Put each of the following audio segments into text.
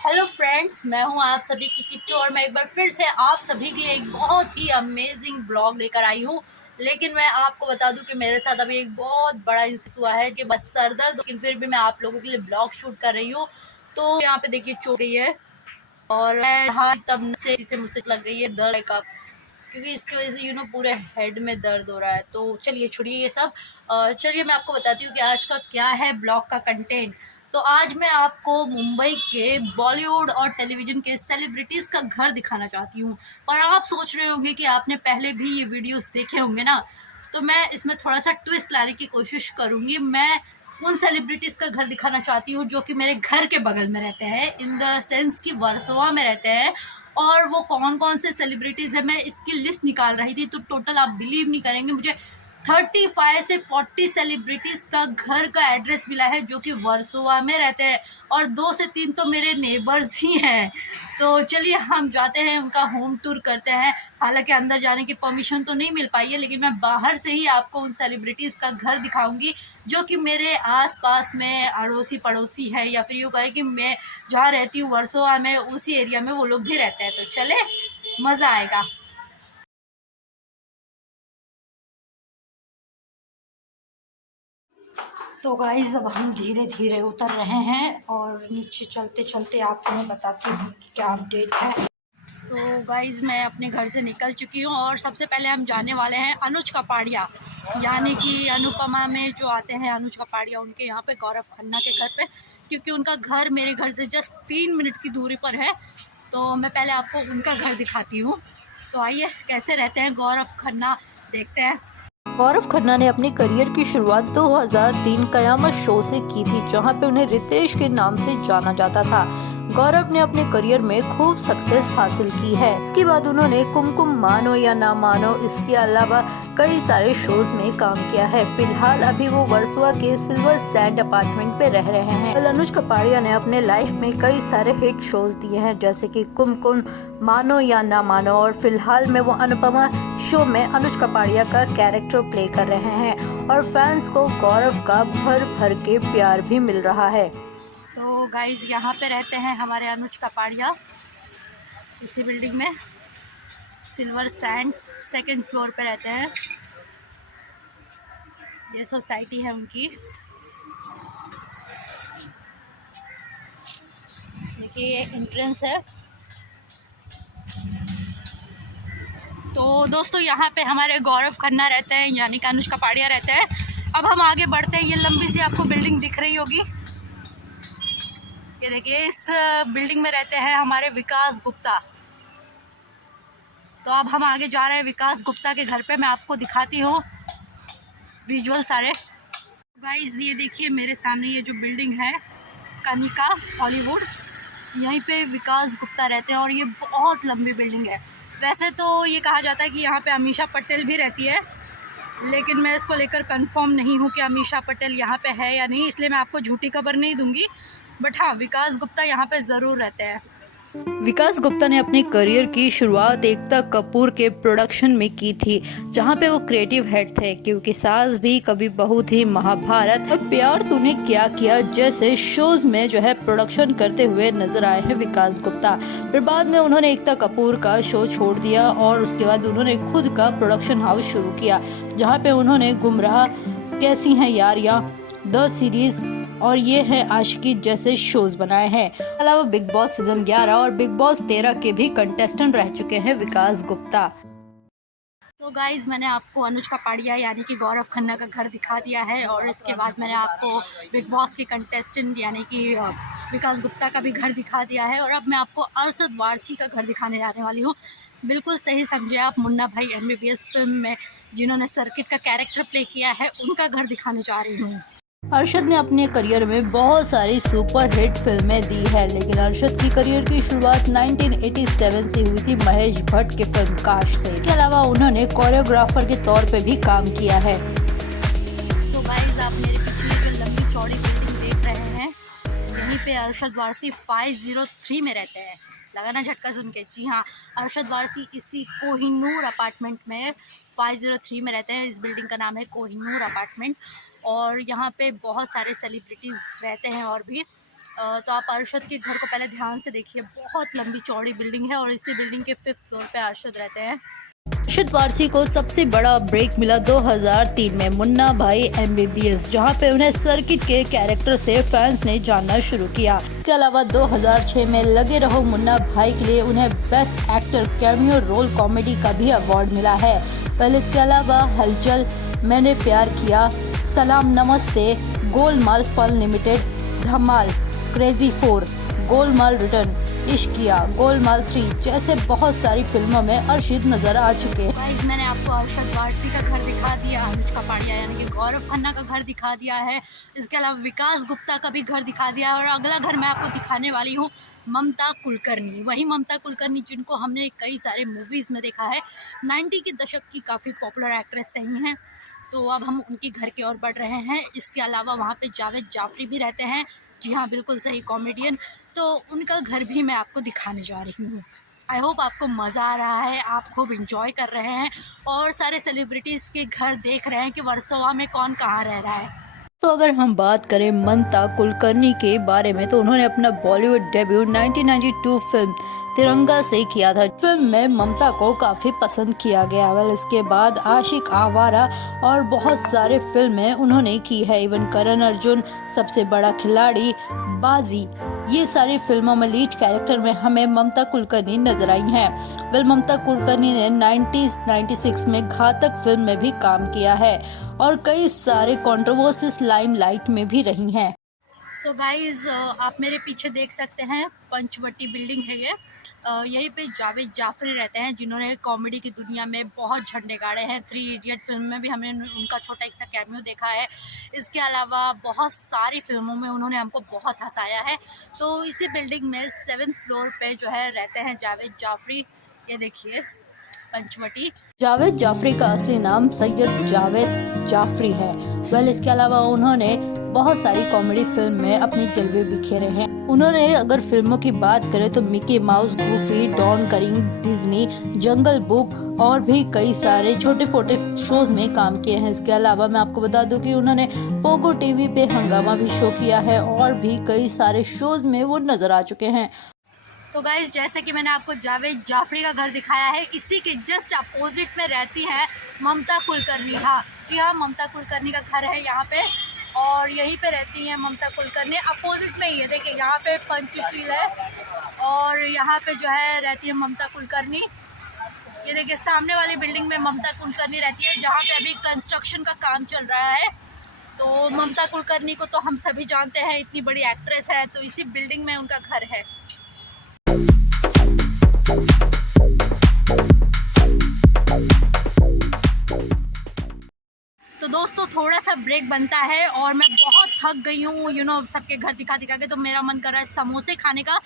Hello friends, मैं हूं आप सभी की किट्टू और मैं एक बार फिर से आप सभी के लिए एक बहुत ही अमेजिंग ब्लॉग लेकर आई हूं। लेकिन मैं आपको बता दूं कि मेरे साथ अभी एक बहुत बड़ा इंसिडेंट हुआ है कि बस सर दर्द, लेकिन फिर भी मैं आप लोगों के लिए ब्लॉग शूट कर रही हूं। तो यहाँ पे देखिए चोट गई है और मैं यहाँ तब से मुझसे लग गई है दर्द का, क्योंकि इसकी वजह से पूरे हेड में दर्द हो रहा है। तो चलिए छोड़िए ये सब, चलिए मैं आपको बताती हूँ कि आज का क्या है ब्लॉग का कंटेंट। तो आज मैं आपको मुंबई के बॉलीवुड और टेलीविज़न के सेलिब्रिटीज़ का घर दिखाना चाहती हूँ। और आप सोच रहे होंगे कि आपने पहले भी ये वीडियोस देखे होंगे ना, तो मैं इसमें थोड़ा सा ट्विस्ट लाने की कोशिश करूँगी। मैं उन सेलिब्रिटीज़ का घर दिखाना चाहती हूँ जो कि मेरे घर के बगल में रहते हैं, इन द सेंस कि वर्सोवा में रहते हैं। और वो कौन कौन से सेलिब्रिटीज़ है, मैं इसकी लिस्ट निकाल रही थी, तो टोटल आप बिलीव नहीं करेंगे, मुझे 35 से 40 सेलिब्रिटीज़ का घर का एड्रेस मिला है जो कि वर्सोवा में रहते हैं। और 2 से 3 तो मेरे नेबर्स ही हैं। तो चलिए हम जाते हैं, उनका होम टूर करते हैं। हालांकि अंदर जाने की परमिशन तो नहीं मिल पाई है, लेकिन मैं बाहर से ही आपको उन सेलिब्रिटीज़ का घर दिखाऊंगी जो कि मेरे आसपास में अड़ोसी पड़ोसी है, या फिर यूँ कहें कि मैं जहाँ रहती हूँ वर्सोवा में, उसी एरिया में वो लोग भी रहते हैं। तो चले, मज़ा आएगा। तो गाइस अब हम धीरे धीरे उतर रहे हैं और नीचे चलते चलते आपको मैं बताती हूँ कि क्या अपडेट है। तो गाइस मैं अपने घर से निकल चुकी हूँ और सबसे पहले हम जाने वाले हैं अनुज कपाड़िया, यानी कि अनुपमा में जो आते हैं अनुज कपाड़िया, उनके यहाँ पे गौरव खन्ना के घर पे, क्योंकि उनका घर मेरे घर से जस्ट 3 मिनट की दूरी पर है। तो मैं पहले आपको उनका घर दिखाती हूँ। तो आइए कैसे रहते हैं गौरव खन्ना, देखते हैं। गौरव खन्ना ने अपने करियर की शुरुआत 2003 कयामत शो से की थी, जहां पे उन्हें रितेश के नाम से जाना जाता था। गौरव ने अपने करियर में खूब सक्सेस हासिल की है। इसके बाद उन्होंने कुमकुम मानो या ना मानो, इसके अलावा कई सारे शोज में काम किया है। फिलहाल अभी वो वर्सोवा के सिल्वर सैंड अपार्टमेंट पे रह रहे हैं। अनुज कपाड़िया ने अपने लाइफ में कई सारे हिट शोज दिए हैं, जैसे कि कुमकुम मानो या ना मानो, और फिलहाल में वो अनुपमा शो में अनुज कपाड़िया का कैरेक्टर प्ले कर रहे हैं और फैंस को गौरव का भर भर के प्यार भी मिल रहा है। तो गाइज यहाँ पे रहते हैं हमारे अनुज कपाड़िया, इसी बिल्डिंग में सिल्वर सैंड 2nd फ्लोर पे रहते हैं। ये सोसाइटी है उनकी। देखिए ये एंट्रेंस है। तो दोस्तों यहाँ पे हमारे गौरव खन्ना रहते हैं, यानी कि अनुज कपाड़िया रहते हैं। अब हम आगे बढ़ते हैं। ये लंबी सी आपको बिल्डिंग दिख रही होगी, ये देखिए, इस बिल्डिंग में रहते हैं हमारे विकास गुप्ता। तो अब हम आगे जा रहे हैं विकास गुप्ता के घर पे, मैं आपको दिखाती हूँ विजुअल सारे। गाइस ये देखिए मेरे सामने ये जो बिल्डिंग है कनिका हॉलीवुड, यहीं पे विकास गुप्ता रहते हैं और ये बहुत लंबी बिल्डिंग है। वैसे तो ये कहा जाता है कि यहाँ पे अमीषा पटेल भी रहती है, लेकिन मैं इसको लेकर कंफर्म नहीं हूँ कि अमीषा पटेल यहाँ पे है या नहीं, इसलिए मैं आपको झूठी खबर नहीं दूंगी। बट हाँ, विकास गुप्ता यहाँ पे ज़रूर रहते हैं। विकास गुप्ता ने अपने करियर की शुरुआत एकता कपूर के प्रोडक्शन में की थी, जहां पे वो क्रिएटिव हेड थे, क्योंकि सास भी कभी बहू थी, महाभारत और प्यार तूने क्या किया जैसे शोज में जो है प्रोडक्शन करते हुए नजर आए हैं विकास गुप्ता। फिर बाद में उन्होंने एकता कपूर का शो छोड़ दिया और उसके बाद उन्होंने खुद का प्रोडक्शन हाउस शुरू किया, जहाँ पे उन्होंने गुमराह, कैसी हैं यारियां, द सीरीज और ये है आशिकी जैसे शोज बनाए हैं। अलावा बिग बॉस सीजन 11 और बिग बॉस 13 के भी कंटेस्टेंट रह चुके हैं विकास गुप्ता। तो गाइज मैंने आपको अनुज कपाड़िया यानी कि गौरव खन्ना का घर दिखा दिया है, और इसके बाद मैंने आपको बिग बॉस के कंटेस्टेंट यानी कि विकास गुप्ता का भी घर दिखा दिया है। और अब मैं आपको अरशद वारसी का घर दिखाने जाने वाली हूँ। बिल्कुल सही समझे आप, मुन्ना भाई MBBS फिल्म में जिन्होंने सर्किट का कैरेक्टर प्ले किया है, उनका घर दिखाने जा रही हूँ। अरशद ने अपने करियर में बहुत सारी सुपर हिट फिल्में दी है, लेकिन अरशद की करियर की शुरुआत 1987 से हुई थी महेश भट्ट के फिल्म काश से। इसके अलावा उन्होंने कोरियोग्राफर के तौर पे भी काम किया है। सो गाइस आप मेरे पीछे जो लंबी चौड़ी बिल्डिंग देख रहे हैं, यहीं पे अरशद वारसी 503 में रहते हैं। लगा ना झटका सुन के? जी हाँ, अरशद वारसी इसी कोहिनूर अपार्टमेंट में 503 में रहते हैं। इस बिल्डिंग का नाम है कोहिनूर अपार्टमेंट और यहाँ पे बहुत सारे सेलिब्रिटीज़ रहते हैं और भी तो आप अरशद के घर को पहले ध्यान से देखिए, बहुत लंबी चौड़ी बिल्डिंग है और इसी बिल्डिंग के 5th फ्लोर पे अरशद रहते हैं। अरशद वारसी को सबसे बड़ा ब्रेक मिला 2003 में मुन्ना भाई MBBS, जहां पे उन्हें सर्किट के कैरेक्टर से फैंस ने जानना शुरू किया। इसके अलावा 2006 में लगे रहो मुन्ना भाई के लिए उन्हें best actor cameo role comedy का भी अवार्ड मिला है। पहले इसके अलावा हलचल, मैंने प्यार किया, सलाम नमस्ते, गोलमाल फन लिमिटेड, धमाल, क्रेजी 4, गोलमाल रिटर्न, इश्किया, गोलमाल 3 जैसे बहुत सारी फिल्मों में अरशद नजर आ चुके हैं। गाइस, मैंने आपको अरशद वारसी का घर दिखा दिया, अनुज कपाड़िया यानी कि गौरव खन्ना का घर दिखा दिया है। इसके अलावा विकास गुप्ता का भी घर दिखा दिया है और अगला घर मैं आपको दिखाने वाली हूँ ममता कुलकर्णी। वही ममता कुलकर्णी जिनको हमने कई सारे मूवीज़ में देखा है, 90 के दशक की काफ़ी पॉपुलर एक्ट्रेस रही हैं। तो अब हम उनके घर की ओर बढ़ रहे हैं। इसके अलावा वहाँ पे जावेद जाफरी भी रहते हैं, जी हाँ बिल्कुल सही, कॉमेडियन। तो उनका घर भी मैं आपको दिखाने जा रही हूँ। आई होप आपको मज़ा आ रहा है, आप खूब इंजॉय कर रहे हैं और सारे सेलिब्रिटीज़ के घर देख रहे हैं कि वर्सोवा में कौन कहाँ रह रहा है। तो अगर हम बात करें ममता कुलकर्णी के बारे में, तो उन्होंने अपना बॉलीवुड डेब्यू 1992 फिल्म तिरंगा से किया था। फिल्म में ममता को काफी पसंद किया गया। वेल, इसके बाद आशिक आवारा और बहुत सारे फिल्में उन्होंने की है। इवन करण अर्जुन, सबसे बड़ा खिलाड़ी, बाजी, ये सारी फिल्मों में लीड कैरेक्टर में हमें ममता कुलकर्णी नजर आई हैं। वेल, ममता कुलकर्णी ने 1996 में घातक फिल्म में भी काम किया है और कई सारे कंट्रोवर्सीज लाइमलाइट में भी रही हैं। सो गाइज, आप मेरे पीछे देख सकते हैं, पंचवटी बिल्डिंग है ये। यहीं पे जावेद जाफरी रहते हैं, जिन्होंने कॉमेडी की दुनिया में बहुत झंडे गाड़े हैं। 3 इडियट फिल्म में भी हमने उनका छोटा एक सा कैमियो देखा है। इसके अलावा बहुत सारी फिल्मों में उन्होंने हमको बहुत हंसाया है। तो इसी बिल्डिंग में 7th फ्लोर पे जो है रहते हैं जावेद जाफरी। ये देखिए, पंचवटी। जावेद जाफरी का असली नाम सैयद जावेद जाफरी है। वेल, इसके अलावा उन्होंने बहुत सारी कॉमेडी फिल्म में अपनी जलवे बिखेरे हैं। उन्होंने अगर फिल्मों की बात करें तो Mickey mouse, Goofy, don करिंग, Disney, जंगल बुक और भी कई सारे छोटे छोटे शोज में काम किए हैं। इसके अलावा मैं आपको बता दूं कि उन्होंने पोगो टीवी पे हंगामा भी शो किया है और भी कई सारे शोज में वो नजर आ चुके हैं। तो गाइज, जैसे कि मैंने आपको जावेद जाफरी का घर दिखाया है, इसी के जस्ट अपोजिट में रहती है ममता कुलकर्णी। हाँ जी हाँ, ममता कुलकर्णी का घर है यहाँ पे और यहीं पे रहती हैं ममता कुलकर्णी। अपोजिट में ही है, देखिए यहाँ पे पंचशील है और यहाँ पे जो है रहती है ममता कुलकर्णी। ये देखिए, सामने वाली बिल्डिंग में ममता कुलकर्णी रहती है, जहाँ पे अभी कंस्ट्रक्शन का काम चल रहा है। तो ममता कुलकर्णी को तो हम सभी जानते हैं, इतनी बड़ी एक्ट्रेस है, तो इसी बिल्डिंग में उनका घर है। तो दोस्तों, थोड़ा सा ब्रेक बनता है और मैं बहुत थक गई हूँ सबके घर दिखा दिखा के। तो मेरा मन कर रहा है समोसे खाने का।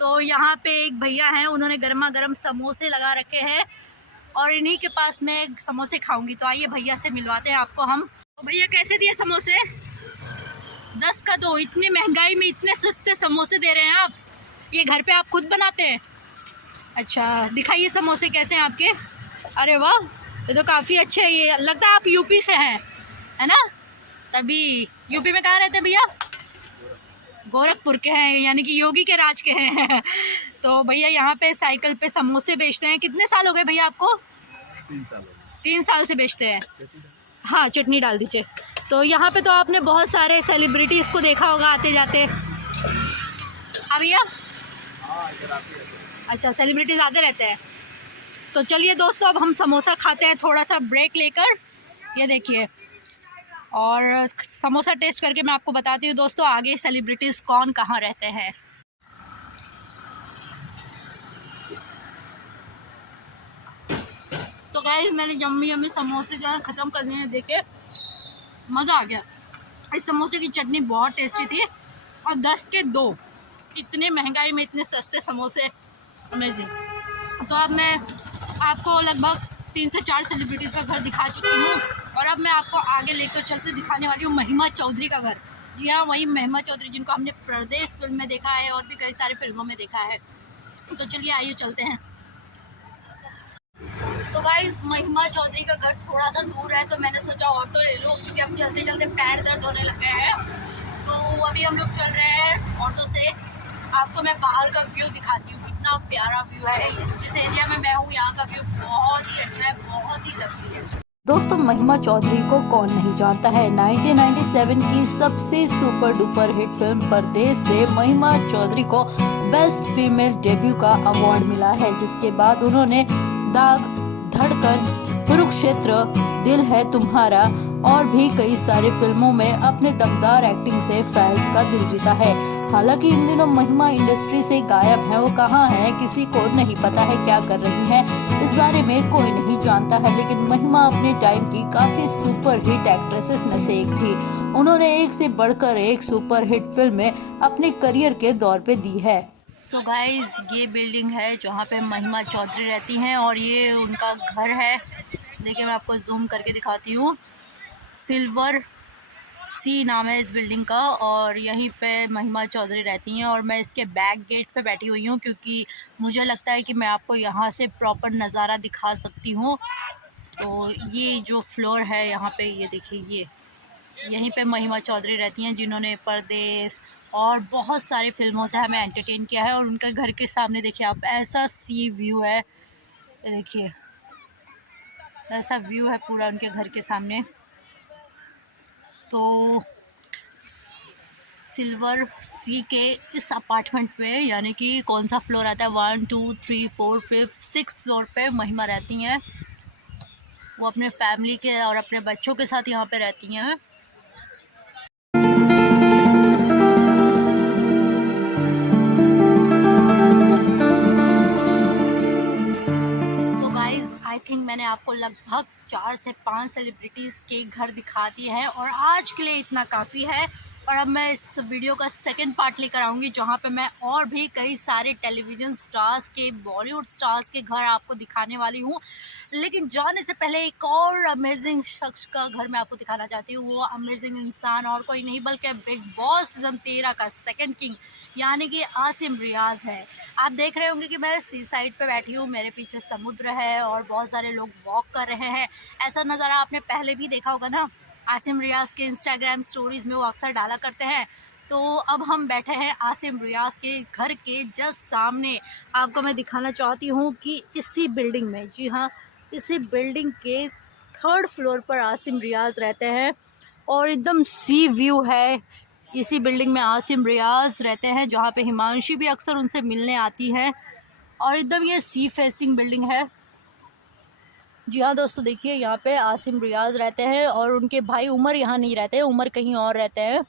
तो यहाँ पे एक भैया हैं, उन्होंने गर्मा गर्म समोसे लगा रखे हैं और इन्हीं के पास मैं समोसे खाऊंगी। तो आइए भैया से मिलवाते हैं आपको हम। तो भैया, कैसे दिए समोसे? 10 का 2। इतनी महंगाई में इतने सस्ते समोसे दे रहे हैं आप? ये घर पे आप खुद बनाते हैं? अच्छा, दिखाइए समोसे कैसे हैं आपके। अरे वाह, ये तो काफ़ी अच्छे हैं। ये लगता है आप यूपी से हैं, है ना? तभी यूपी में कहाँ रहते हैं भैया? गोरखपुर के हैं, यानी कि योगी के राज के हैं। तो भैया यहाँ पे साइकिल पे समोसे बेचते हैं। कितने साल हो गए भैया आपको? 3 साल। 3 साल से बेचते हैं। हाँ, चटनी डाल दीजिए। तो यहाँ पे तो आपने बहुत सारे सेलिब्रिटीज़ को देखा होगा आते जाते। हाँ भैया, अच्छा, सेलिब्रिटीज़ आते रहते हैं। तो चलिए दोस्तों, अब हम समोसा खाते हैं थोड़ा सा ब्रेक लेकर। ये देखिए, और समोसा टेस्ट करके मैं आपको बताती हूँ दोस्तों आगे सेलिब्रिटीज़ कौन कहाँ रहते हैं। तो गाइस, मैंने यम्मी यम्मी समोसे जो है ख़त्म करने हैं, देखे मज़ा आ गया। इस समोसे की चटनी बहुत टेस्टी थी और 10 के 2। इतने महंगाई में इतने सस्ते समोसे, अमेजिंग। तो अब मैं आपको लगभग 3 से 4 सेलिब्रिटीज़ का घर दिखा चुकी हूँ और अब मैं आपको आगे लेकर चलते दिखाने वाली हूँ महिमा चौधरी का घर। जी हाँ, वही महिमा चौधरी जिनको हमने प्रदेश फिल्म में देखा है और भी कई सारी फिल्मों में देखा है। तो चलिए आइए चलते हैं। तो गाइस, महिमा चौधरी का घर थोड़ा सा दूर है, तो मैंने सोचा ऑटो ले लो क्योंकि अब चलते चलते पैर दर्द होने लग गए हैं। तो अभी हम लोग चल रहे हैं ऑटो से। आपको मैं बाहर का व्यू दिखाती हूँ, कितना प्यारा व्यू है। इस जिस एरिया में मैं हूँ यहाँ का व्यू बहुत ही अच्छा है, बहुत ही लवली है। दोस्तों, महिमा चौधरी को कौन नहीं जानता है। 1997 की सबसे सुपर डुपर हिट फिल्म परदेश से महिमा चौधरी को बेस्ट फीमेल डेब्यू का अवार्ड मिला है, जिसके बाद उन्होंने दाग, धड़कन, कुरुक्षेत्र, दिल है तुम्हारा और भी कई सारी फिल्मों में अपने दमदार एक्टिंग से फैंस का दिल जीता है। हालांकि इन दिनों महिमा इंडस्ट्री से गायब है। वो कहाँ है किसी को नहीं पता है, क्या कर रही हैं इस बारे में कोई नहीं जानता है। लेकिन महिमा अपने टाइम की काफी सुपर हिट एक्ट्रेसेस में से एक थी। उन्होंने एक से बढ़कर एक सुपर हिट फिल्में अपने करियर के दौर पे दी है। सो गाइज, ये बिल्डिंग है जहाँ पे महिमा चौधरी रहती हैं और ये उनका घर है। देखिए, मैं आपको जूम करके दिखाती हूँ। सिल्वर सी नाम है इस बिल्डिंग का और यहीं पे महिमा चौधरी रहती हैं। और मैं इसके बैक गेट पे बैठी हुई हूँ क्योंकि मुझे लगता है कि मैं आपको यहाँ से प्रॉपर नज़ारा दिखा सकती हूँ। तो ये जो फ्लोर है यहाँ पे, ये देखिए, यहीं पे महिमा चौधरी रहती हैं, जिन्होंने परदेश और बहुत सारे फिल्मों से हमें एंटरटेन किया है। और उनका घर के सामने देखिए आप, ऐसा सी व्यू है। देखिए, ऐसा व्यू है पूरा उनके घर के सामने। तो सिल्वर सी के इस अपार्टमेंट पे, यानी कि कौन सा फ्लोर आता है, 1 2 3 4 5 6 फ्लोर पे महिमा रहती हैं। वो अपने फैमिली के और अपने बच्चों के साथ यहाँ पे रहती हैं। आई थिंक मैंने आपको लगभग 4 से 5 सेलिब्रिटीज़ के घर दिखा दिए हैं और आज के लिए इतना काफ़ी है। और अब मैं इस वीडियो का सेकंड पार्ट लेकर आऊँगी जहाँ पे मैं और भी कई सारे टेलीविज़न स्टार्स के, बॉलीवुड स्टार्स के घर आपको दिखाने वाली हूँ। लेकिन जाने से पहले एक और अमेजिंग शख्स का घर मैं आपको दिखाना चाहती हूँ। वो अमेजिंग इंसान और कोई नहीं बल्कि बिग बॉस सीज़न 13 का सेकंड किंग यानी कि आसिम रियाज़ है। आप देख रहे होंगे कि मैं सी साइड पे बैठी हूँ, मेरे पीछे समुद्र है और बहुत सारे लोग वॉक कर रहे हैं। ऐसा नज़ारा आपने पहले भी देखा होगा ना, आसिम रियाज़ के इंस्टाग्राम स्टोरीज़ में वो अक्सर डाला करते हैं। तो अब हम बैठे हैं आसिम रियाज़ के घर के जस्ट सामने। आपको मैं दिखाना चाहती हूँ कि इसी बिल्डिंग में, जी हाँ, इसी बिल्डिंग के 3rd फ्लोर पर आसिम रियाज़ रहते हैं और एकदम सी व्यू है। इसी बिल्डिंग में आसिम रियाज़ रहते हैं जहाँ पे हिमांशी भी अक्सर उनसे मिलने आती है और एकदम ये सी फेसिंग बिल्डिंग है। जी हाँ दोस्तों, देखिए यहाँ पे आसिम रियाज़ रहते हैं और उनके भाई उमर यहाँ नहीं रहते, उमर कहीं और रहते हैं।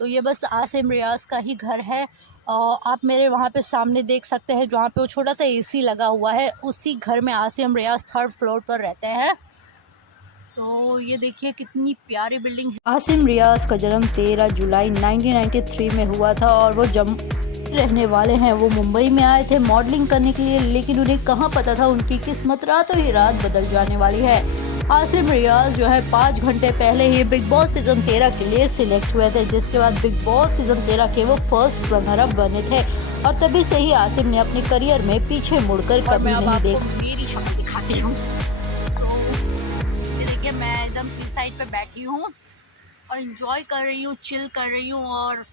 तो ये बस आसिम रियाज़ का ही घर है। और आप मेरे वहाँ पे सामने देख सकते हैं जहाँ पे वो छोटा सा एसी लगा हुआ है, उसी घर में आसिम रियाज़ 3rd फ्लोर पर रहते हैं। तो ये देखिए कितनी प्यारी बिल्डिंग है। आसिम रियाज़ का जन्म 13 जुलाई 1993 में हुआ था और वो रहने वाले हैं। वो मुंबई में आए थे मॉडलिंग करने के लिए, लेकिन उन्हें कहाँ पता था उनकी किस्मत रातों ही रात बदल जाने वाली है। आसिम रियाज़ जो है 5 घंटे पहले ही बिग बॉस सीज़न 13 के लिए सिलेक्ट हुए थे, जिसके बाद बिग बॉस सीज़न 13 के वो फर्स्ट रनर अप बने थे। और तभी से ही आसिम ने अपने करियर में पीछे मुड़कर कभी नहीं देखा। मेरी शक्ल दिखाती हूँ। तो ये देखिए, मैं एकदम सी साइड पे बैठी हूँ और इंजॉय कर रही हूँ, चिल कर रही हूँ और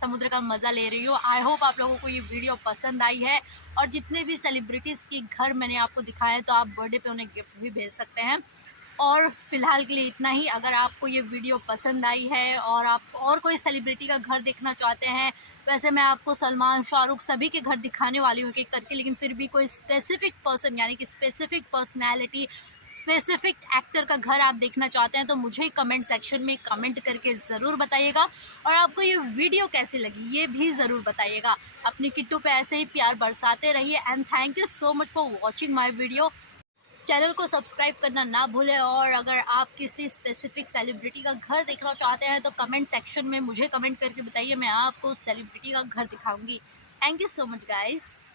समुद्र का मज़ा ले रही हूँ। आई होप आप लोगों को ये वीडियो पसंद आई है। और जितने भी सेलिब्रिटीज़ के घर मैंने आपको दिखाए हैं, तो आप बर्थडे पे उन्हें गिफ्ट भी भेज सकते हैं। और फ़िलहाल के लिए इतना ही। अगर आपको ये वीडियो पसंद आई है और आप और कोई सेलिब्रिटी का घर देखना चाहते हैं, वैसे मैं आपको सलमान, शाहरुख सभी के घर दिखाने वाली हूँ एक-एक करके, लेकिन फिर भी कोई स्पेसिफिक पर्सन यानी कि स्पेसिफिक पर्सनैलिटी, स्पेसिफिक एक्टर का घर आप देखना चाहते हैं तो मुझे कमेंट सेक्शन में कमेंट करके ज़रूर बताइएगा। और आपको ये वीडियो कैसी लगी ये भी ज़रूर बताइएगा। अपनी किट्टू पे ऐसे ही प्यार बरसाते रहिए and thank you so much for watching my video. Channel को सब्सक्राइब करना ना भूलें और अगर आप किसी स्पेसिफिक सेलिब्रिटी का घर देखना चाहते हैं तो कमेंट सेक्शन में मुझे कमेंट करके बताइए, मैं आपको सेलिब्रिटी का घर दिखाऊंगी। Thank you so much guys.